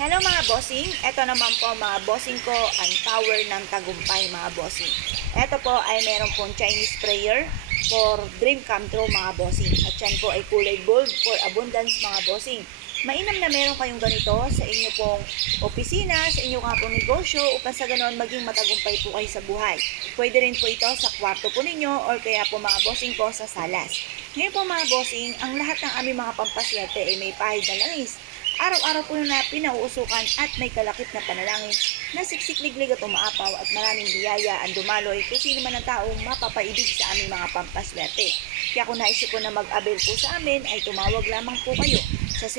Hello mga bossing, ito naman po mga bossing ko ang Tower ng Tagumpay mga bossing. Ito po ay meron pong Chinese prayer for dream come true mga bossing. At yan po ay kulay gold for abundance mga bossing. Mainam na meron kayong ganito sa inyo pong opisina, sa inyo nga pong negosyo upang sa ganoon maging matagumpay po kayo sa buhay. Pwede rin po ito sa kwarto po ninyo or kaya po mga bossing ko sa salas. Ngayon po mga bossing, ang lahat ng aming mga pampaswerte ay may pahid na langis. Araw-araw po na pinauusukan at may kalakip na panalangin na siksik-liglig at umaapaw at maraming biyaya ang dumaloy kung sino man ang taong mapapaibig sa aming mga pampaswerte. Kaya kung naisip po na mag-avail po sa amin ay tumawag lamang po kayo sa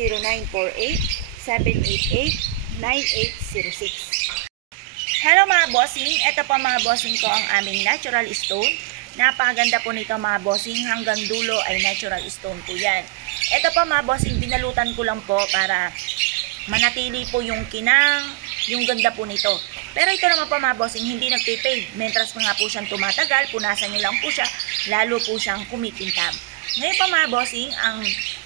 0948-788-9806. Hello mga bossing, ito po mga bossing ko ang aming natural stone. Napakaganda po nito mga bossing, hanggang dulo ay natural stone po yan. Ito po mga bossing, binalutan ko lang po para manatili po yung kinang, yung ganda po nito. Pero ito naman po mga bossing, hindi nagpe-fade. Mentras nga po siyang tumatagal, punasan nyo lang po siya, lalo po siyang kumikintab. Ngayon po mga bossing, ang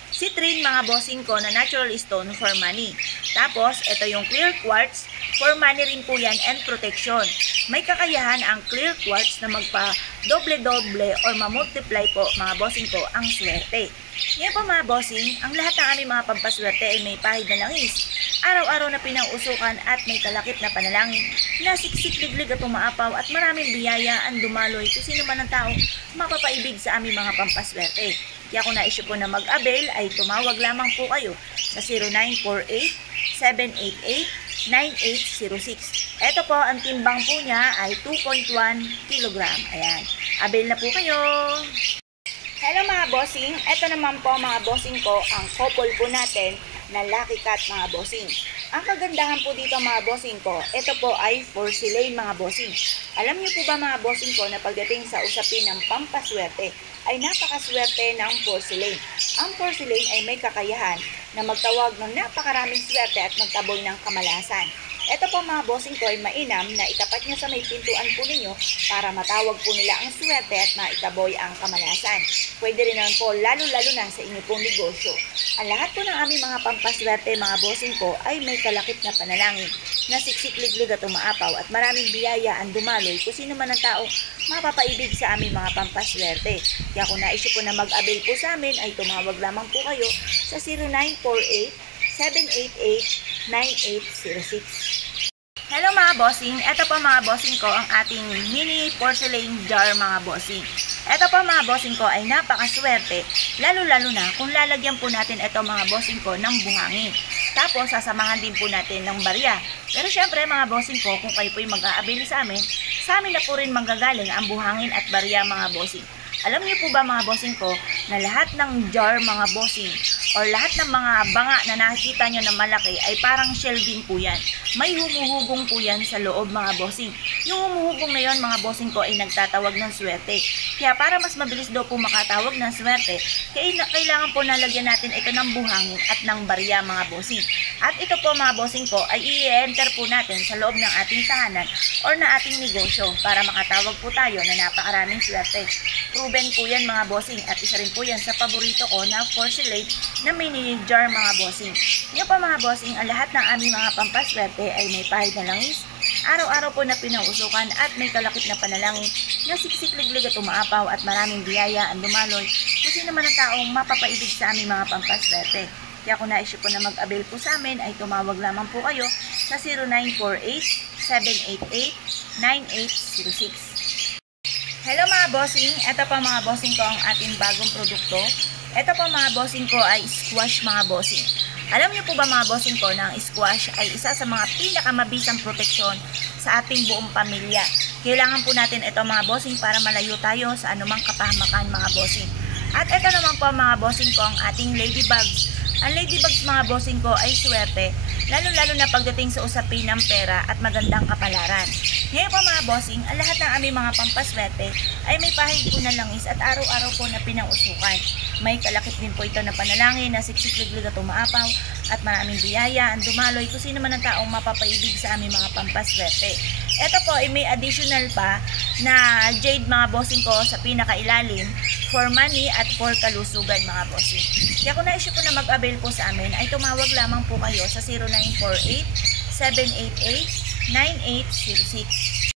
citrine mga bossing ko na natural stone for money. Tapos, ito yung clear quartz, for money rin po yan and protection. May kakayahan ang clear quartz na magpa-doble-doble or ma-multiply po mga bossing ko ang swerte. Ngayon po mga bossing, ang lahat ng aming mga pampaswerte ay may pahid na langis. Araw-araw na pinauusukan at may kalakip na panalangin na siksik-liglig at umaapaw at maraming biyaya ang dumaloy kung sino man ang tao mapapaibig sa aming mga pampaswerte. Kaya kung naisyo po na mag-avail ay tumawag lamang po kayo sa 0948-788-9806. Ito po, ang timbang po niya ay 2.1 kg. Ayan, avail na po kayo. Hello mga bossing, ito naman po mga bossing ko ang couple po natin na Lucky Cat mga bossing. Ang kagandahan po dito mga bossing ko, ito po ay porcelain mga bossing. Alam niyo po ba mga bossing ko na pagdating sa usapin ng pampaswerte ay napakaswerte ng porcelain. Ang porcelain ay may kakayahan na magtawag ng napakaraming swerte at magtaboy ng kamalasan. Ito po mga bossing ko ay mainam na itapat nyo sa may pintuan po ninyo para matawag po nila ang swerte at maitaboy ang kamalasan. Pwede rin naman po lalo-lalo na sa inyo pong negosyo. Ang lahat po ng aming mga pampaswerte mga bossing ko ay may kalakip na panalangin na siksik-liglig at umaapaw at maraming biyaya ang dumaloy kung sino man ang tao mapapaibig sa aming mga pampaswerte. Kaya kung naisip po na mag-avail po sa amin ay tumawag lamang po kayo sa 0948-788-9806. Hello mga bossing, ito po mga bossing ko ang ating mini porcelain jar mga bossing. Ito po mga bossing ko ay napakaswerte, lalo-lalo na kung lalagyan po natin ito mga bossing ko ng buhangin. Tapos sasamahan din po natin ng barya. Pero syempre mga bossing ko, kung kayo po yung mag-a-avail sa amin na po rin manggagaling ang buhangin at barya mga bossing. Alam niyo po ba mga bossing ko na lahat ng jar mga bossing or lahat ng mga banga na nakikita nyo na malaki ay parang shell din po yan. May humuhugong po yan sa loob mga bossing. Yung humuhugong na yon mga bossing ko ay nagtatawag ng swerte. Kaya para mas mabilis daw po makatawag ng swerte, kailangan po nalagyan natin ito ng buhangin at ng barya mga bossing. At ito po mga bossing ko ay i-enter po natin sa loob ng ating tahanan or na ating negosyo para makatawag po tayo na napakaraming swerte. Proven po yan mga bossing at isa rin po yan sa paborito ko na porcelain na mini jar mga bossing. Ngayon pa mga bossing, ang lahat ng aming mga pampaswerte ay may pahid na langis. Araw-araw po na pinauusukan at may kalakip na panalangin na siksik-liglig at umaapaw at maraming biyaya ang dumaloy kung sino man ang taong mapapaibig sa aming mga pampaswerte. Kaya kung naisip po na mag-avail po sa amin ay tumawag lamang po kayo sa 0948-788-9806. Hello mga bossing, ito pa mga bossing ko ang ating bagong produkto. Ito pa mga bossing ko ay squash mga bossing. Alam niyo po ba mga bossing ko na ang squash ay isa sa mga pinakamabisang proteksyon sa ating buong pamilya. Kailangan po natin ito mga bossing para malayo tayo sa anumang kapahamakan mga bossing. At ito naman po mga bossing ko ang ating ladybugs. Ang ladybugs mga bossing ko ay swerte, lalo-lalo na pagdating sa usapin ng pera at magandang kapalaran. Ngayon po mga bossing, ang lahat ng aming mga pampaswerte ay may pahid po na langis at araw-araw po na pinausukan. May kalakip din po ito na panalangin na siksik-liglig at umaapaw at maraming biyaya ang dumaloy kung sino man ang taong mapapaibig sa aming mga pampaswerte. Ito po ay may additional pa na jade mga bossing ko sa pinakailalim for money at for kalusugan mga bossing. Kaya kung na-issue po na mag-avail po sa amin ay tumawag lamang po kayo sa 0948-788-9806.